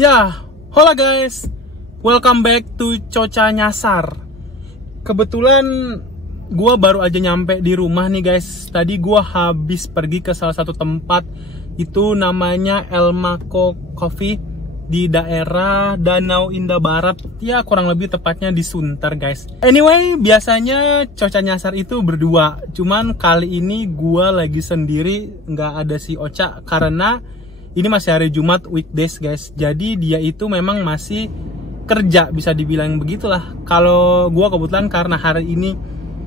Ya, hola guys, welcome back to Coca Nyasar. Kebetulan gua baru aja nyampe di rumah nih guys. Tadi gua habis pergi ke salah satu tempat, itu namanya El Mako Coffee di daerah Danau Indah Barat. Ya kurang lebih tepatnya di Sunter guys. Anyway, biasanya Coca Nyasar itu berdua. Cuman kali ini gua lagi sendiri, nggak ada si Ocha karena ini masih hari Jumat weekdays guys. Jadi dia itu memang masih kerja, bisa dibilang begitulah. Kalau gua kebetulan karena hari ini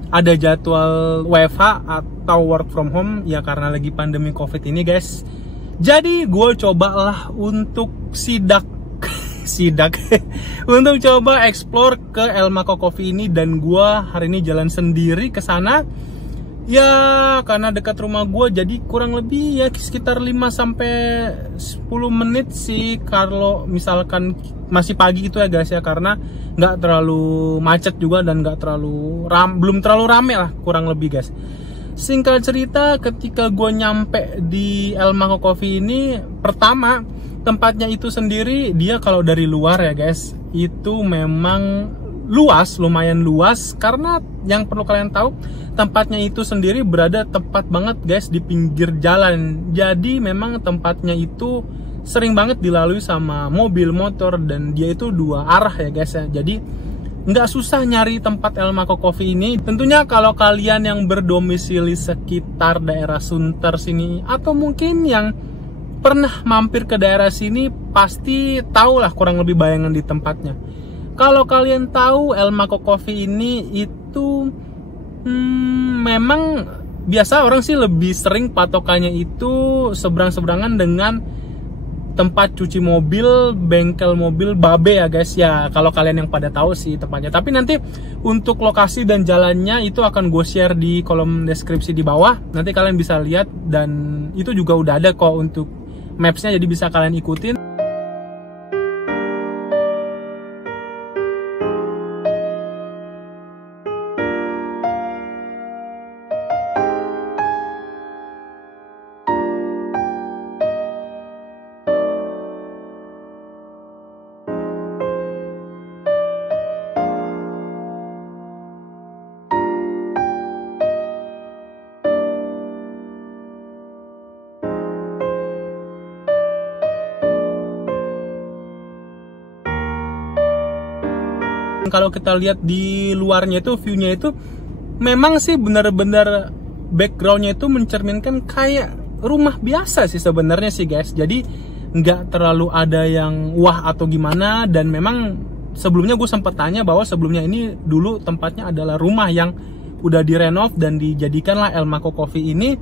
ada jadwal WFH atau work from home ya karena lagi pandemi Covid ini guys. Jadi gue cobalah untuk sidak untuk coba explore ke El Mako Coffee ini, dan gue hari ini jalan sendiri ke sana. Ya karena dekat rumah gue, jadi kurang lebih ya sekitar 5-10 menit sih kalau misalkan masih pagi itu ya guys ya, karena nggak terlalu macet juga dan nggak terlalu belum terlalu rame lah kurang lebih guys. Singkat cerita, ketika gue nyampe di El Mako Coffee ini, pertama tempatnya itu sendiri, dia kalau dari luar ya guys itu memang luas, lumayan luas, karena yang perlu kalian tahu tempatnya itu sendiri berada tepat banget guys di pinggir jalan. Jadi memang tempatnya itu sering banget dilalui sama mobil, motor, dan dia itu dua arah ya guys ya. Jadi nggak susah nyari tempat El Mako Coffee ini. Tentunya kalau kalian yang berdomisili sekitar daerah Sunter sini, atau mungkin yang pernah mampir ke daerah sini, pasti tahu lah kurang lebih bayangan di tempatnya. Kalau kalian tahu El Mako Coffee ini itu memang biasa orang sih lebih sering patokannya itu seberang-seberangan dengan tempat cuci mobil, bengkel mobil Babe ya guys ya, kalau kalian yang pada tahu sih tempatnya. Tapi nanti untuk lokasi dan jalannya itu akan gue share di kolom deskripsi di bawah, nanti kalian bisa lihat, dan itu juga udah ada kok untuk mapsnya, jadi bisa kalian ikutin. Kalau kita lihat di luarnya itu, view-nya itu memang sih benar-benar background-nya itu mencerminkan kayak rumah biasa sih sebenarnya sih guys. Jadi nggak terlalu ada yang wah atau gimana. Dan memang sebelumnya gue sempat tanya bahwa sebelumnya ini dulu tempatnya adalah rumah yang udah direnov dan dijadikanlah El Mako Coffee ini.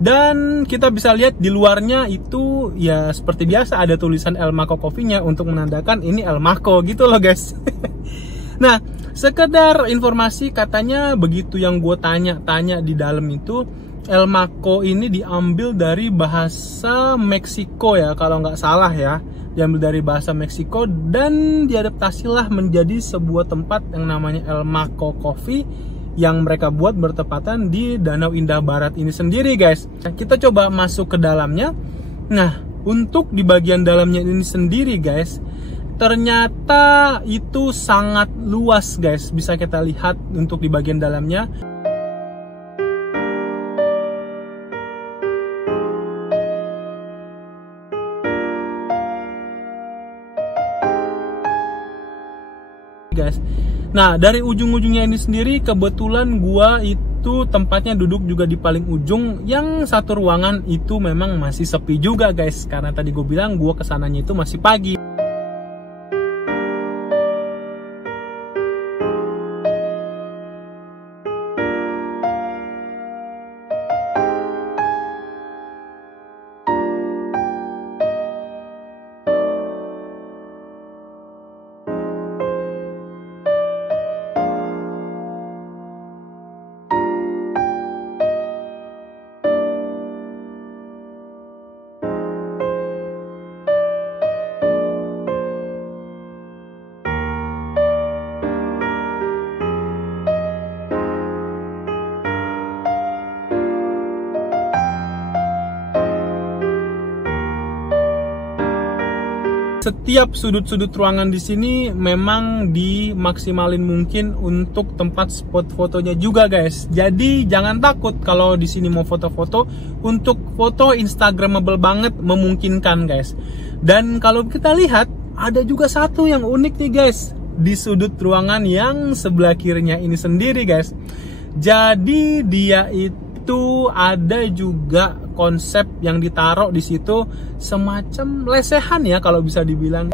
Dan kita bisa lihat di luarnya itu ya seperti biasa ada tulisan El Mako Coffee-nya untuk menandakan ini El Mako gitu loh guys. Nah, sekedar informasi, katanya begitu yang gue tanya-tanya di dalam itu, El Mako ini diambil dari bahasa Meksiko ya, kalau nggak salah ya. Diambil dari bahasa Meksiko dan diadaptasilah menjadi sebuah tempat yang namanya El Mako Coffee yang mereka buat bertepatan di Danau Indah Barat ini sendiri guys. Kita coba masuk ke dalamnya. Nah, untuk di bagian dalamnya ini sendiri guys, ternyata itu sangat luas guys, bisa kita lihat untuk di bagian dalamnya. Guys, nah dari ujung-ujungnya ini sendiri kebetulan gua itu tempatnya duduk juga di paling ujung, yang satu ruangan itu memang masih sepi juga guys, karena tadi gue bilang gua kesananya itu masih pagi. setiap sudut-sudut ruangan di sini memang dimaksimalin mungkin untuk tempat spot fotonya juga guys. Jadi jangan takut kalau di sini mau foto-foto, untuk foto instagramable banget memungkinkan guys. Dan kalau kita lihat ada juga satu yang unik nih guys di sudut ruangan yang sebelah kirinya ini sendiri guys. Jadi dia itu ada juga konsep yang ditaruh di situ, semacam lesehan ya kalau bisa dibilang.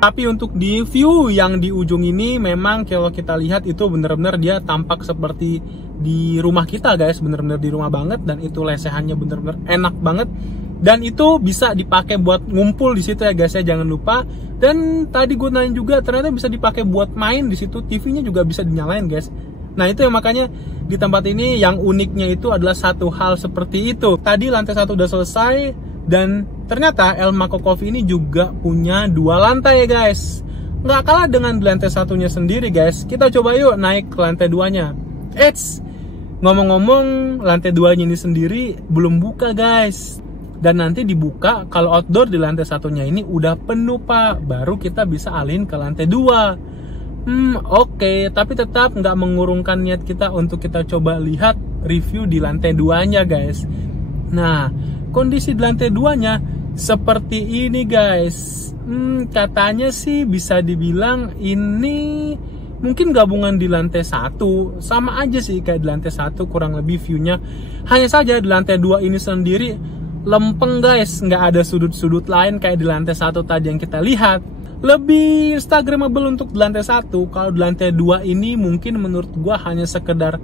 Tapi untuk di view yang di ujung ini memang kalau kita lihat itu bener-bener dia tampak seperti di rumah kita guys, bener-bener di rumah banget, dan itu lesehannya bener-bener enak banget, dan itu bisa dipakai buat ngumpul di situ ya guys ya, jangan lupa. Dan tadi gue nanya juga ternyata bisa dipakai buat main di situ, TV-nya juga bisa dinyalain guys. Nah itu yang makanya di tempat ini yang uniknya itu adalah satu hal seperti itu. Tadi lantai 1 udah selesai, dan ternyata El Mako Coffee ini juga punya 2 lantai ya guys. Nggak kalah dengan di lantai 1-nya sendiri guys. Kita coba yuk naik ke lantai 2-nya. Ngomong-ngomong, lantai 2-nya ini sendiri belum buka guys. Dan nanti dibuka kalau outdoor di lantai 1-nya ini udah penuh pak. Baru kita bisa alihin ke lantai 2. Oke. Tapi tetap nggak mengurungkan niat kita untuk kita coba lihat review di lantai 2-nya guys. Nah, kondisi di lantai 2-nya seperti ini guys. Katanya sih bisa dibilang ini mungkin gabungan di lantai 1. Sama aja sih kayak di lantai 1 kurang lebih view-nya. Hanya saja di lantai 2 ini sendiri lempeng guys, nggak ada sudut-sudut lain kayak di lantai 1 tadi yang kita lihat. Lebih instagramable untuk di lantai 1. Kalau di lantai 2 ini mungkin menurut gua hanya sekedar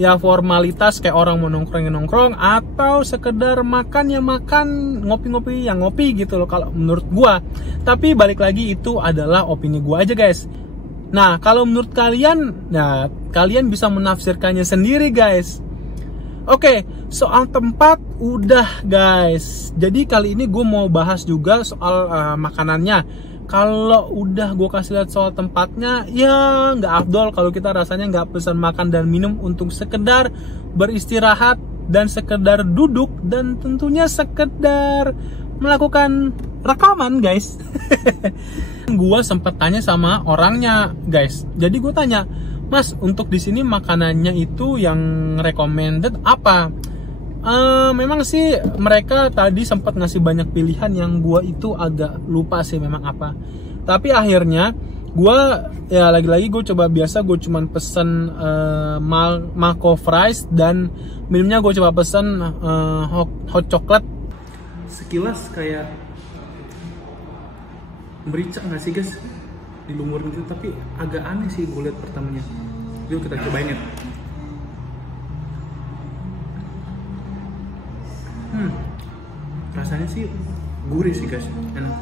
ya formalitas kayak orang mau nongkrong atau sekedar makan ya makan, ngopi-ngopi yang ngopi gitu loh kalau menurut gua. Tapi balik lagi itu adalah opini gua aja guys. Nah kalau menurut kalian, nah kalian bisa menafsirkannya sendiri guys. Oke, soal tempat udah guys. Jadi kali ini gue mau bahas juga soal makanannya. Kalau udah gue kasih lihat soal tempatnya, ya nggak afdol kalau kita rasanya nggak pesan makan dan minum untuk sekedar beristirahat dan sekedar duduk dan tentunya sekedar melakukan rekaman guys. Gue sempat tanya sama orangnya guys. Jadi gue tanya, Mas untuk di sini makanannya itu yang recommended apa? Memang sih mereka tadi sempat ngasih banyak pilihan yang gue itu agak lupa sih memang apa. Tapi akhirnya gue ya lagi-lagi gue coba biasa, gue cuman pesen Mako fries dan minumnya gue coba pesen hot chocolate. Sekilas kayak merica nggak sih guys? Dilumurin gitu, tapi agak aneh sih gue lihat pertamanya. Yuk kita cobain ya. Rasanya sih gurih sih guys, enak.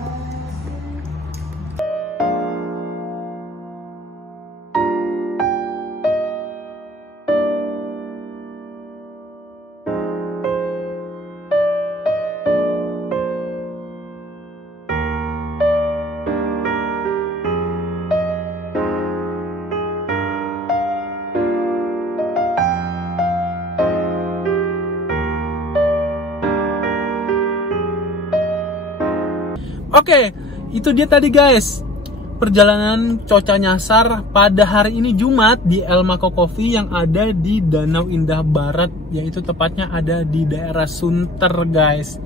Oke, itu dia tadi guys perjalanan Coca Nyasar pada hari ini Jumat di El Mako Coffee yang ada di Danau Indah Barat, yaitu tepatnya ada di daerah Sunter guys.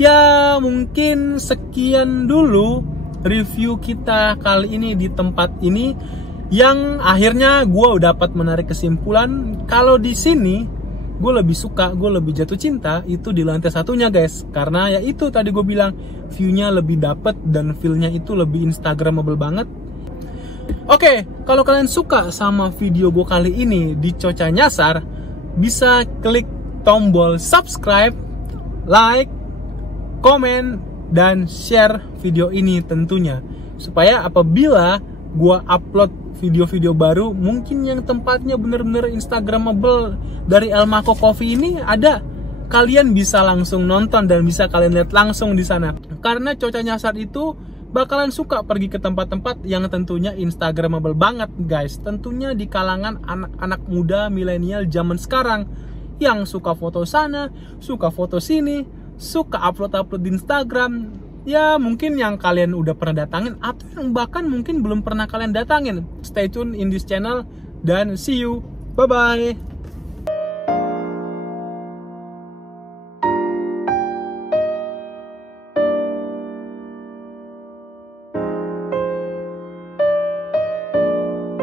Ya mungkin sekian dulu review kita kali ini di tempat ini. Yang akhirnya gue dapat menarik kesimpulan kalau di sini gue lebih suka, gue lebih jatuh cinta itu di lantai satunya guys. Karena ya itu tadi gue bilang, view-nya lebih dapet dan feel-nya itu lebih instagramable banget. Oke, kalau kalian suka sama video gue kali ini di Coca Nyasar, bisa klik tombol subscribe, like, komen, dan share video ini tentunya. Supaya apabila gue upload video-video baru, mungkin yang tempatnya bener-bener instagramable dari El Maco Coffee ini ada, kalian bisa langsung nonton dan bisa kalian lihat langsung di sana. Karena Coca Nyasar itu bakalan suka pergi ke tempat-tempat yang tentunya instagramable banget guys. Tentunya di kalangan anak-anak muda milenial zaman sekarang yang suka foto sana, suka foto sini, suka upload-upload di Instagram. Ya mungkin yang kalian udah pernah datangin atau yang bahkan mungkin belum pernah kalian datangin. Stay tune in this channel dan see you. Bye bye.